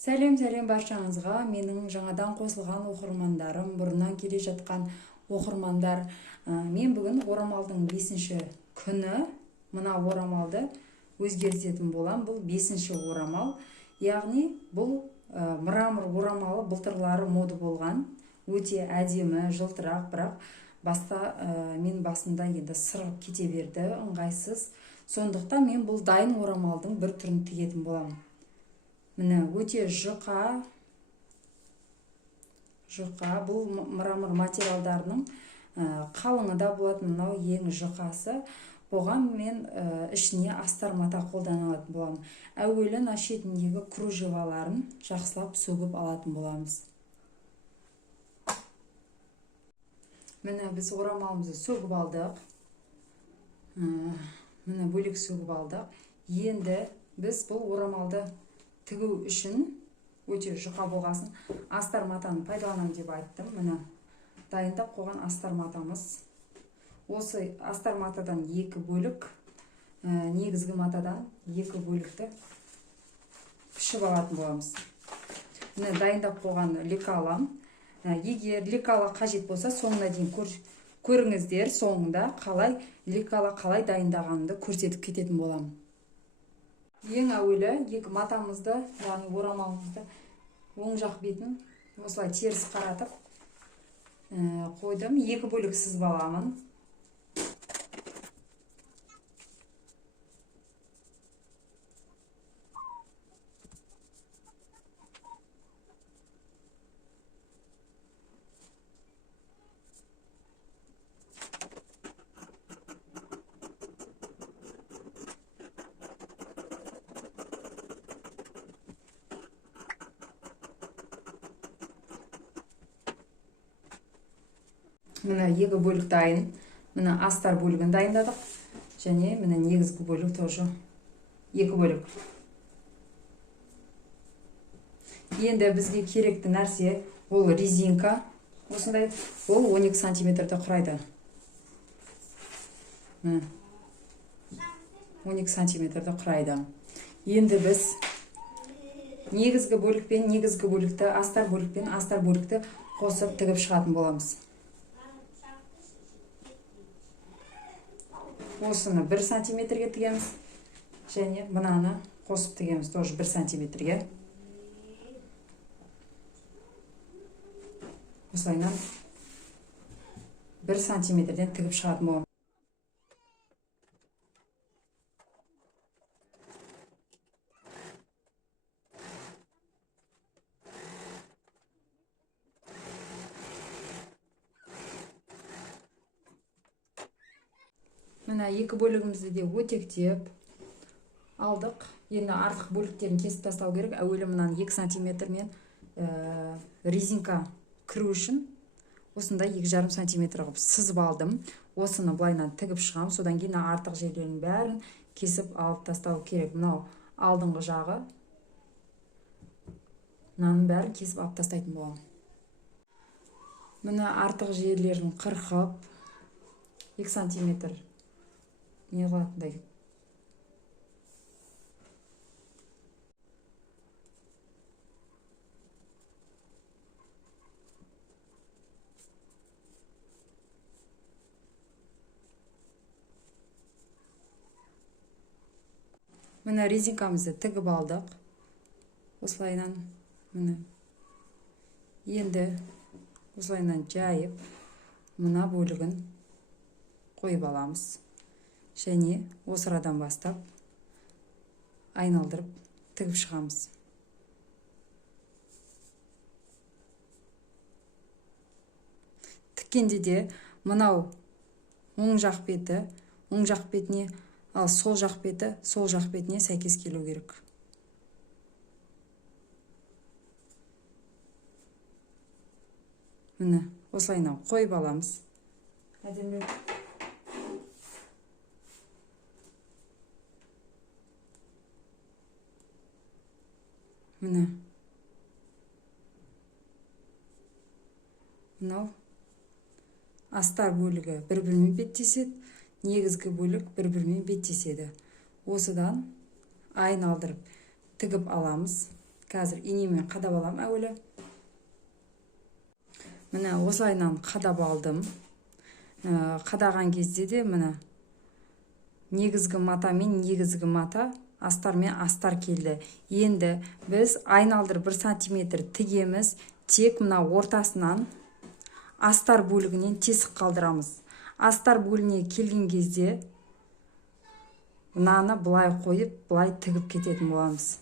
Сәлем баршаңызға, менің жаңадан қосылған оқырмандарым, бұрыннан келе жатқан оқырмандар. Мен бүгін орамалдың 5-ші күні мына орамалды өзгертетін болам. Бұл 5-ші орамал. Яғни бұл мрамор орамалы былтырлары мода болған. Өте әдемі, жылтырақ, бірақ мен басында енді сырғып кете берді, ыңғайсыз. Сондықтан мен бұл дайын орамалдың бір түрін тігетін болам. Міне өте жұқа, бұл мрамор материалдарының қалыңы да болады, мынау ең жұқасы. Бұған мен ішіне астар мата қолдана алатын болам. Әуелі шетіндегі кружеваларын жақсылап сөгіп алатын боламыз. Міне біз орамалымызды сөгіп алдық. Міне бөлек сөгіп алдық. Енді біз бұл орамалды тігу үшін өте жұқа болғасын астар матаны пайдаланамын деп айттым. Міне дайындап қойған астар матамыз. Осы астар матадан 2 бөлік, негізгі матадан 2 бөлікті пішіп алатын боламыз. Міне дайындап қойған лекалам. Егер лекала қажет болса, соңына дейін көріңіздер, соңында лекала қалай дайындағанымды көрсетіп кететін болам. Ең әуелі 2 матамызды, яғни орамалымызды оң жақ бетін осылай теріс қаратып қойдым. 2 бөлік сызып аламын. Міне 2 бөлік дайын. Міне астар бөлігін дайындадық. Және міне негізгі бөлік тоже 2 бөлік. Енді бізге керекті нәрсе ол резинка. Осындай, ол 12 сантиметрді құрайды. 12 сантиметрді құрайды. Енді біз негізгі бөлікпен негізгі бөлікті, астар бөлікпен астар бөлікті қосып тігіп шығатын боламыз. Осыны 1 сантиметрге тігеміз. Және мынаны қосып тігеміз, тоже 1 сантиметрге. Осылайынан 1 сантиметрден тігіп шығатын боламыз. Мына 2 бөлігімізді де өтектеп алдық. Енді артық бөліктерін кесіп тастау керек. Әуелі мынаны 2 сантиметрмен резинка кіру үшін осындай 2,5 сантиметр қылып сызып алдым. Осыны былайынан тігіп шығам. Содан кейін артық жерлерін бәрін кесіп алып тастау керек. Мынау алдыңғы жағы. Мынаның бәрін кесіп алып тастайтын болам. Мына артық жерлерін қырқып 2 сантиметр не қылатындай. Мына резинкамызды тігіп алдық. Осылайынан міне. Енді осылайынан жайып, мына бөлігін қойып аламыз. Және осы арадан бастап айналдырып тігіп шығамыз. Тіккенде де мынау оң жақ бетіне, ал сол жақ бетіне сәйкес келу керек. Міне осылайынан қойып аламыз. Міне. Мынау астар бөлігі бір-бірімен беттеседі, негізгі бөлік бір-бірімен беттеседі. Осыдан айналдырып тігіп аламыз. Қазір инемен қадап алам әуелі. Міне осылайынан қадап алдым. Қадаған кезде де міне негізгі мата мен негізгі мата, астар мен астар келді. Енді біз айналдырып 1 сантиметр тігеміз. Тек мына ортасынан астар бөлігінен тесік қалдырамыз. Астар бөлігіне келген кезде мынаны былай қойып, былай тігіп кететін боламыз.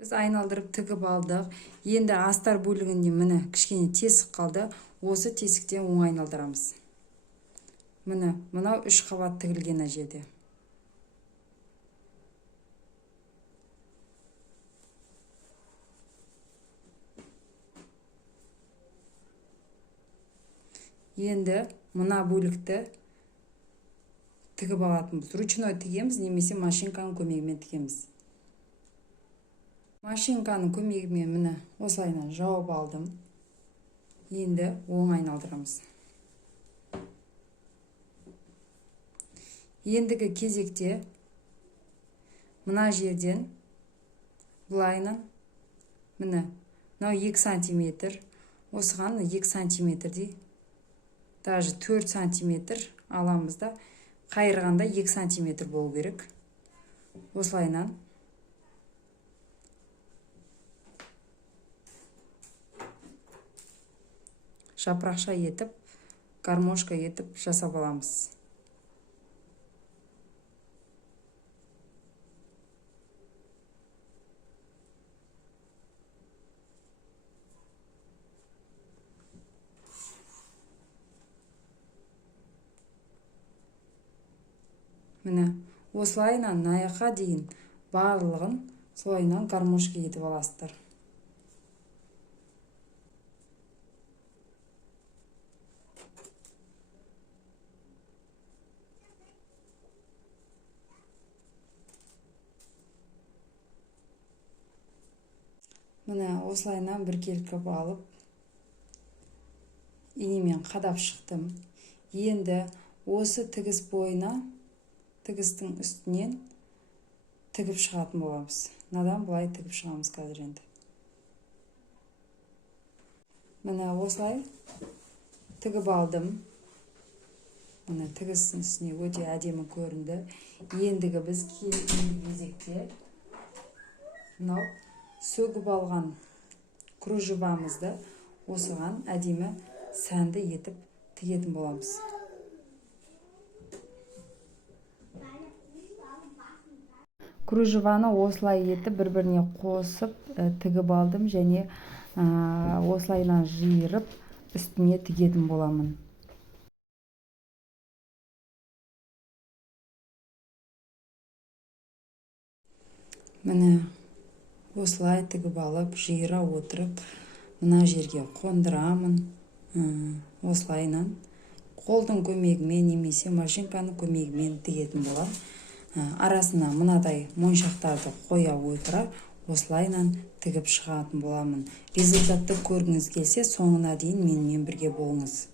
Біз айналдырып тігіп алдық. Енді астар бөлігінде міне кішкене тесік қалды. Осы тесіктен оң айналдырамыз. Міне, мынау 3 қабат тігілген жерде. Енді мына бөлікті тігіп алатынбыз. Ручной тігеміз, немесе машинканың көмегімен тігеміз. Машинканың көмегімен міне осылайынан жауып алдым. Енді оң айналдырамыз. Ендігі кезекте мына жерден бұлайынан міне мынау 2 сантиметр, осыған 2 сантиметрдей, даже 4 сантиметр аламыз да, қайырғанда 2 сантиметр болу керек. Осылайынан жапырақша етіп, гармошка етіп жасап аламыз. Міне, осылайынан аяққа дейін барлығын солайынан гармошка етіп аласыздар. Міне осылайынан біркелкі алып, инемен қадап шықтым. Енді осы тігіс бойына, тігістің үстінен тігіп шығатын боламыз. Надан бұлай тігіп шығамыз қазір енді. Міне осылай тігіп алдым. Міне тігістің үстіне өте әдемі көрінді. Ендігі біз кезекте мынау сөгіп алған кружевамызды осыған әдемі сәнді етіп тігетін боламыз. Кружеваны осылай етіп бір-біріне қосып тігіп алдым, және осылайынан жиырып үстіне тігетін боламын. Міне осылай тігіп алып, жиыра отырып, мына жерге қондырамын. Осылайынан қолдың көмегімен немесе машинканың көмегімен тігетін болам. Арасына мынадай моншақтарды қоя отыра, осылайынан тігіп шығатын боламын. Результатты көргіңіз келсе, соңына дейін менімен бірге болыңыз.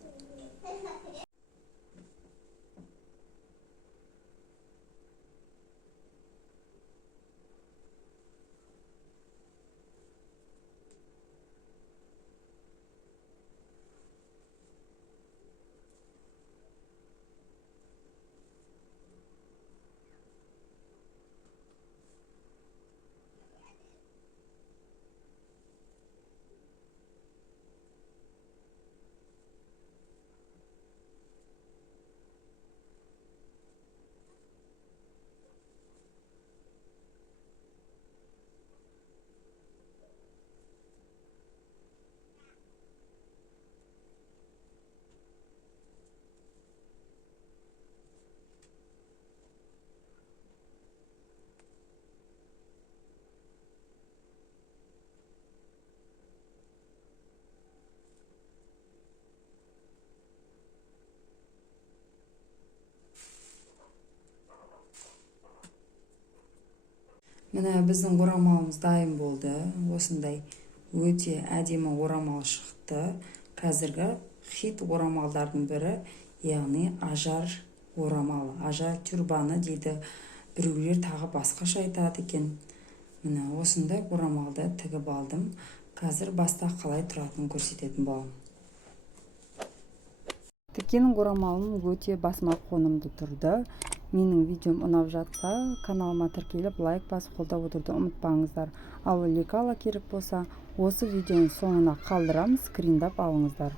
Міне біздің орамалымыз дайын болды. Осындай өте әдемі орамал шықты. Қазіргі хит орамалдардың бірі, яғни ажар орамалы, ажар тюрбаны дейді. Біреулер тағы басқаша айтады екен. Міне осындай орамалды тігіп алдым. Қазір баста қалай тұратынын көрсететін боламын. Тікенің орамалым өте басыма қонымды тұрды. Менің видеом ұнап жатса, каналыма тіркеліп лайк басып қолдап отыруды ұмытпаңыздар. Ал лекала керек болса, осы видеоның соңына қалдырамын, скриндап алыңыздар.